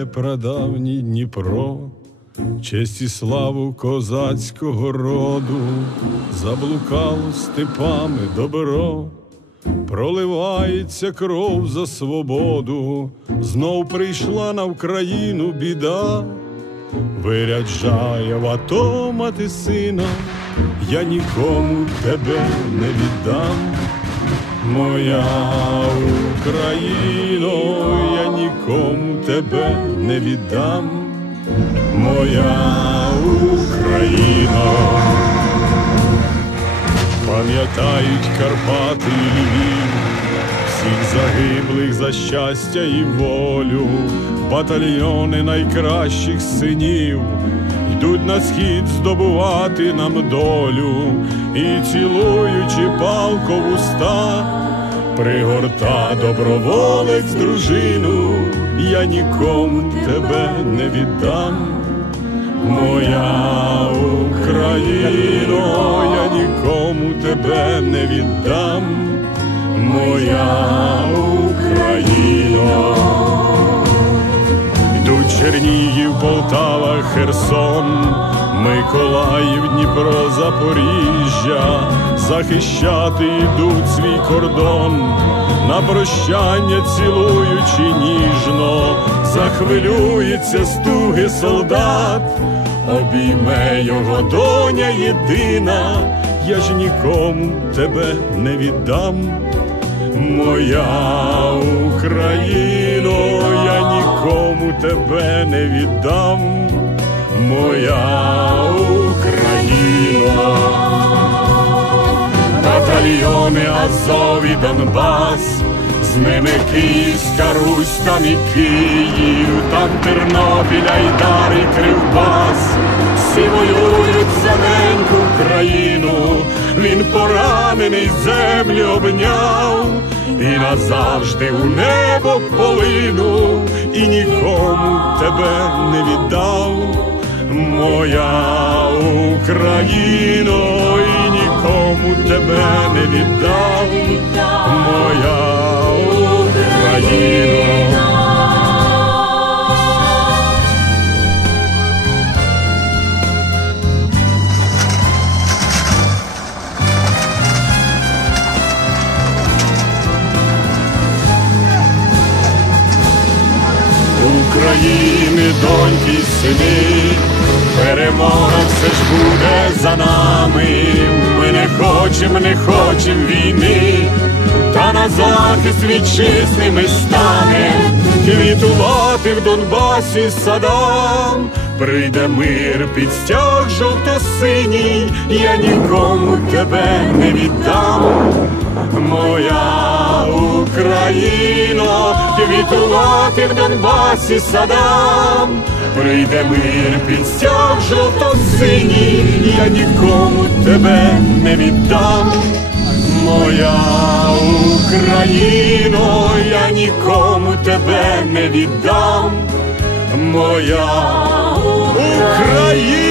Пам'ятає прадавній Дніпро, честь і славу козацького роду, заблукало степами добро, проливається кров за свободу, знов прийшла на Вкраїну біда, виряджає в ато мати сина, я нікому тебе не віддам. Моя Україно, я нікому тебе не віддам, моя Україно, пам'ятають Карпати і Львів, всіх загиблих за щастя і волю, батальйони найкращих синів. Йдуть на схід здобувати нам долю. І цілуючи палко в пригорта доброволець дружину, я нікому тебе не віддам, моя Україно, я нікому тебе не віддам, моя Україно. Йдуть Чернігів, Полтава, Херсон, Миколаїв, Дніпро, Запоріжжя, захищати йдуть свій кордон, на прощання цілуючи ніжно, захвилюється стуги солдат, обійме його доня єдина, я ж нікому тебе не віддам. Моя Україно, я нікому тебе не віддам, моя Україно, Азов Донбас, з ними Київська Русь, там і Київ, там Тернопіль, Айдар і Кривбас, всі воюють за неньку Україну, він поранений землю обняв. І назавжди у небо полинув, і нікому тебе не віддав, моя Україно, і нікому тебе не віддав, України, доньки, сини, перемога все ж буде за нами. Ми не хочем, не хочем війни, та на захист вітчизни ми станем, квітувати в Донбасі садам. Прийде мир під стяг жовто-синій, я нікому тебе не віддам, моя Україно, квітувати в Донбасі садам, прийде мир під стяг жовто-синій, я нікому тебе не віддам, моя Україно, я нікому тебе не віддам, моя Україна.